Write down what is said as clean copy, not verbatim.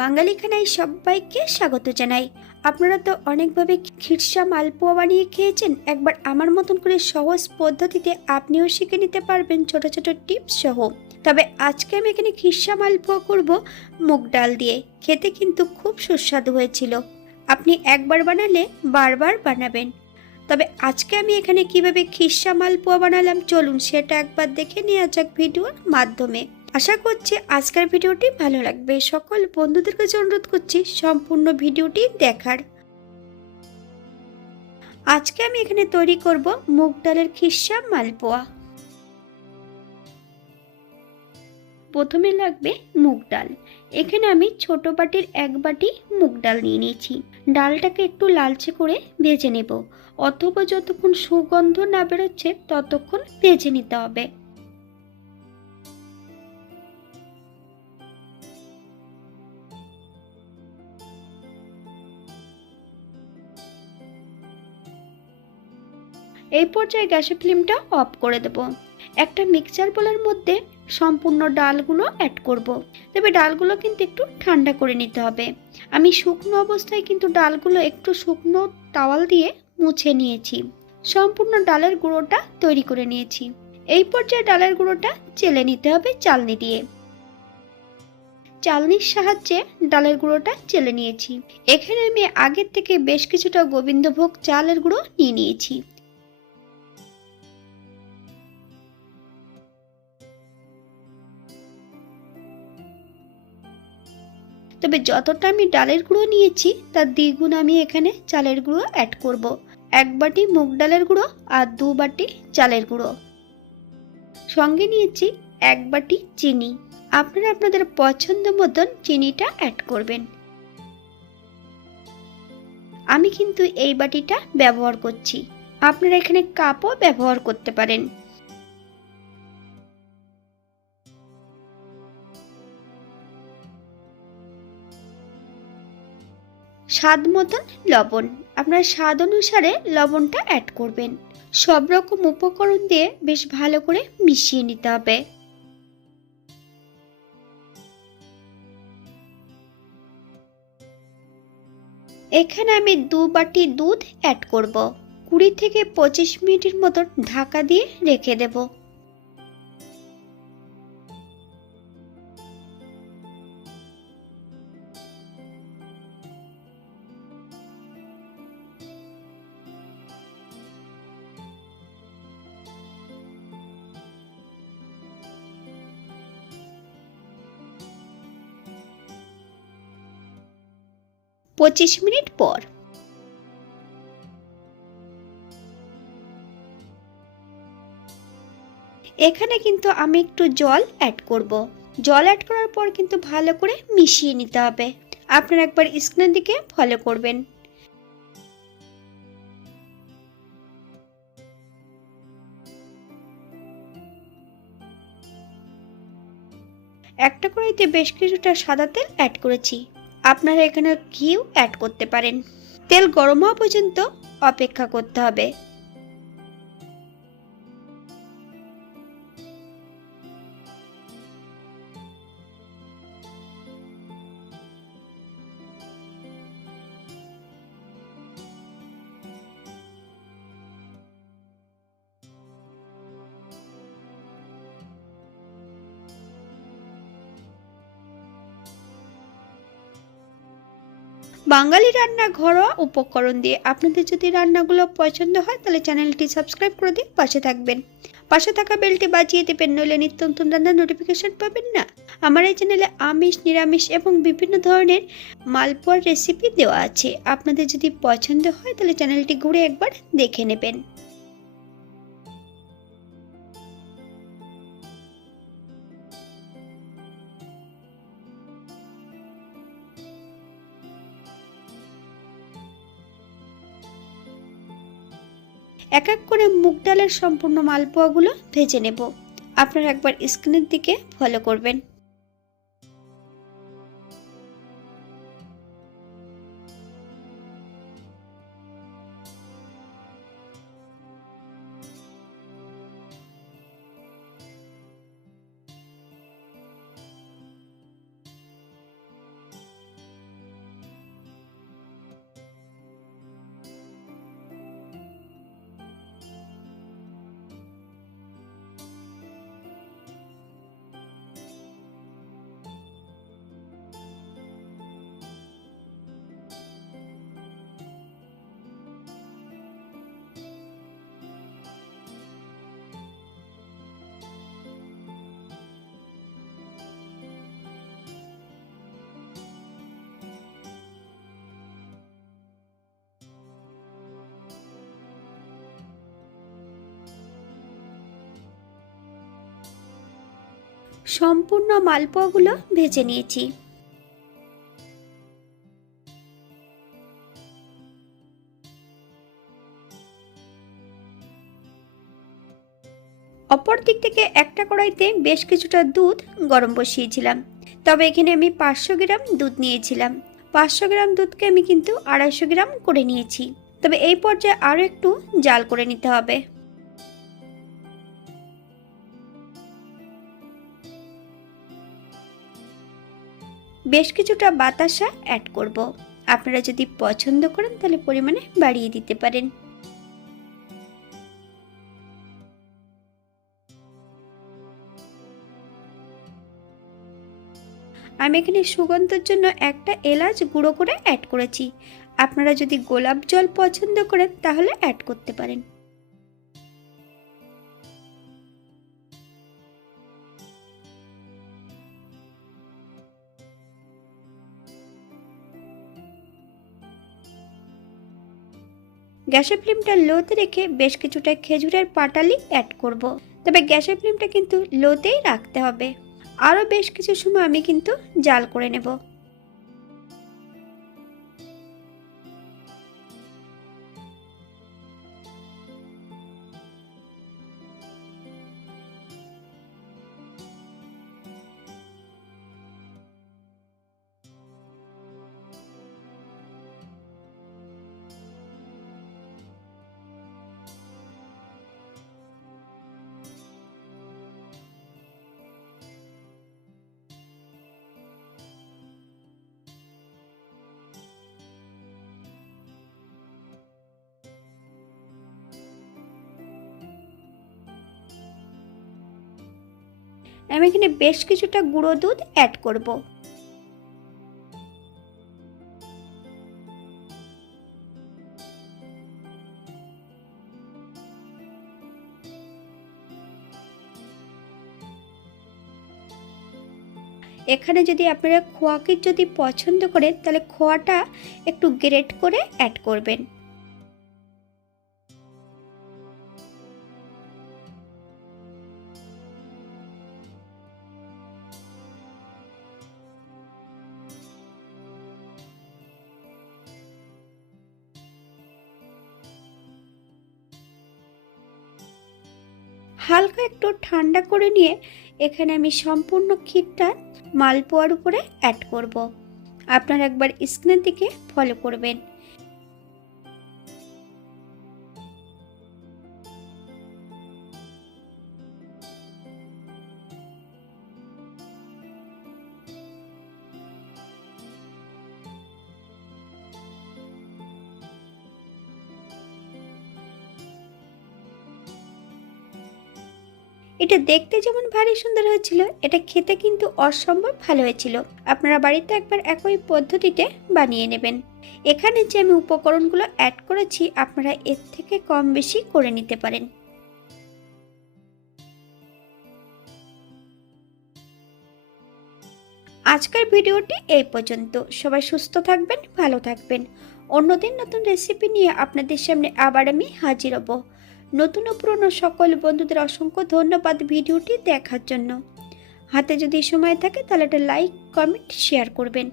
বাঙালি খানায় সবাইকে স্বাগত জানাই। আপনারা তো অনেকভাবে খিরসা মালপোয়া বানিয়ে খেয়েছেন। একবার আমার মতন করে সহজ পদ্ধতিতে আপনিও শিখে নিতে পারবেন ছোট ছোট টিপস সহ। তবে আজকে আমি এখানে খিরসা মালপোয়া করব মুগ ডাল দিয়ে। খেতে কিন্তু খুব সুস্বাদু হয়েছিল। আপনি একবার বানালে বারবার বানাবেন। তবে আজকে আমি এখানে কিভাবে খিরসা মালপোয়া বানালাম চলুন সেটা একবার দেখে নেওয়া যাক ভিডিওর মাধ্যমে। আশা করছি আজকের ভিডিওটি ভালো লাগবে। সকল বন্ধুদের কাছে অনুরোধ করছি সম্পূর্ণ ভিডিওটি দেখার। আজকে আমি এখানে তৈরি করব মুগ ডালের খিরসা মালপোয়া। প্রথমে লাগবে মুগ ডাল। এখানে আমি ছোট বাটির 1 বাটি মুগ ডাল নিয়ে নিয়েছি। ডালটাকে একটু লালচে করে ভেজে নেব, অথবা যতক্ষণ সুগন্ধ না বেরোচ্ছে ততক্ষণ ভেজে নিতে হবে। এই পর্যায়ে গ্যাসের ফ্লেমটা অফ করে দেব। একটা মিক্সচার বোলের মধ্যে সম্পূর্ণ ডালগুলো অ্যাড করব। তবে ডালগুলো কিন্তু একটু ঠান্ডা করে নিতে হবে। আমি শুকনো অবস্থায় কিন্তু ডালগুলো একটু শুকনো টাওয়াল দিয়ে মুছে নিয়েছি। সম্পূর্ণ ডালের গুঁড়োটা তৈরি করে নিয়েছি। এই পর্যায়ে ডালের গুঁড়োটা চেলে নিতে হবে চালনি দিয়ে। চালনির সাহায্যে ডালের গুঁড়োটা চেলে নিয়েছি। এখানে আমি আগের থেকে বেশ কিছুটা গোবিন্দভোগ চালের গুঁড়ো নিয়ে নিয়েছি। তবে যতটা আমি ডালের গুঁড়ো নিয়েছি তার দ্বিগুণ আমি এখানে চালের গুঁড়ো অ্যাড করব। 1 বাটি মুগ ডালের গুঁড়ো আর 2 বাটি চালের গুঁড়ো। সঙ্গে নিয়েছি 1 বাটি চিনি। আপনারা আপনাদের পছন্দ মতন চিনিটা অ্যাড করবেন। আমি কিন্তু এই বাটিটা ব্যবহার করছি, আপনারা এখানে কাপও ব্যবহার করতে পারেন। স্বাদ মতন লবণ, আপনার স্বাদ অনুসারে লবণটা অ্যাড করবেন। সব রকম উপকরণ দিয়ে বেশ ভালো করে মিশিয়ে নিতে হবে। এখানে আমি 2 বাটি দুধ অ্যাড করব। 20 থেকে 25 মিনিটের মতো ঢাকা দিয়ে রেখে দেব। পঁচিশ মিনিট পর এখানে কিন্তু আমি একটু জল অ্যাড করব। জল অ্যাড করার পর কিন্তু ভালো করে মিশিয়ে নিতে হবে। আপনারা একবার স্ক্রিনের দিকে ফলো করবেন। একটা কড়াইতে বেশ কিছুটা সাদা তেল অ্যাড করেছি। আপনারা এখানে ঘিও অ্যাড করতে পারেন। তেল গরম হওয়া পর্যন্ত অপেক্ষা করতে হবে। বাঙালি রান্না ঘরোয়া উপকরণ দিয়ে। আপনাদের যদি রান্নাগুলো পছন্দ হয় তাহলে চ্যানেলটি সাবস্ক্রাইব করে দিয়ে পাশে থাকবেন। পাশে থাকা বেলটি বাজিয়ে দেবেন, নইলে নিত্য নতুন রান্নার নোটিফিকেশন পাবেন না। আমার এই চ্যানেলে আমিষ, নিরামিষ এবং বিভিন্ন ধরনের মালপোয়ার রেসিপি দেওয়া আছে। আপনাদের যদি পছন্দ হয় তাহলে চ্যানেলটি ঘুরে একবার দেখে নেবেন। এক এক করে মুগ ডালের সম্পূর্ণ মালপোয়াগুলো ভেজে নেব। আপনারা একবার স্ক্রিনের দিকে ফলো করবেন। সম্পূর্ণ মালপোয়াগুলো ভেজে নিয়েছি। অপর দিক থেকে একটা কড়াইতে বেশ কিছুটা দুধ গরম বসিয়েছিলাম। তবে এখানে আমি 500 গ্রাম দুধ নিয়েছিলাম। 500 গ্রাম দুধকে আমি কিন্তু 250 গ্রাম করে নিয়েছি। তবে এই পর্যায়ে আরও একটু জাল করে নিতে হবে। বেশ কিছুটা বাতাসা অ্যাড করব। আপনারা যদি পছন্দ করেন তাহলে পরিমাণে বাড়িয়ে দিতে পারেন। আমি এখানে সুগন্ধের জন্য একটা এলাচ গুঁড়ো করে অ্যাড করেছি। আপনারা যদি গোলাপ জল পছন্দ করেন তাহলে অ্যাড করতে পারেন। গ্যাসের ফ্লেমটা লোতে রেখে বেশ কিছুটা খেজুরের পাটালি অ্যাড করব। তবে গ্যাসের ফ্লেমটা কিন্তু লোতেই রাখতে হবে। আরও বেশ কিছু সময় আমি কিন্তু জাল করে নেব। আমি এখানে বেশ কিছুটা গুঁড়ো দুধ অ্যাড করব। এখানে যদি আপনারা খোয়াকে যদি পছন্দ করেন তাহলে খোয়াটা একটু গ্রেট করে অ্যাড করবেন। হালকা একটু ঠান্ডা করে নিয়ে এখানে আমি সম্পূর্ণ ক্ষীরটা মালপোয়ার উপরে অ্যাড করব। আপনারা একবার স্ক্রিনের দিকে ফলো করবেন। এটা দেখতে যেমন ভারী সুন্দর হয়েছিল, এটা খেতে কিন্তু অসম্ভব ভালো হয়েছিল। আপনারা বাড়িতে একবার একই পদ্ধতিতে বানিয়ে নেবেন। এখানে যে আমি উপকরণগুলো অ্যাড করেছি আপনারা এর থেকে কম বেশি করে নিতে পারেন। আজকের ভিডিওটি এই পর্যন্ত। সবাই সুস্থ থাকবেন, ভালো থাকবেন। অন্যদিন নতুন রেসিপি নিয়ে আপনাদের সামনে আবার আমি হাজির হব। নতুন ও পুরনো সকল বন্ধুদের অসংখ্য ধন্যবাদ ভিডিওটি দেখার জন্য। হাতে যদি সময় থাকে তাহলে একটা লাইক, কমেন্ট, শেয়ার করবেন।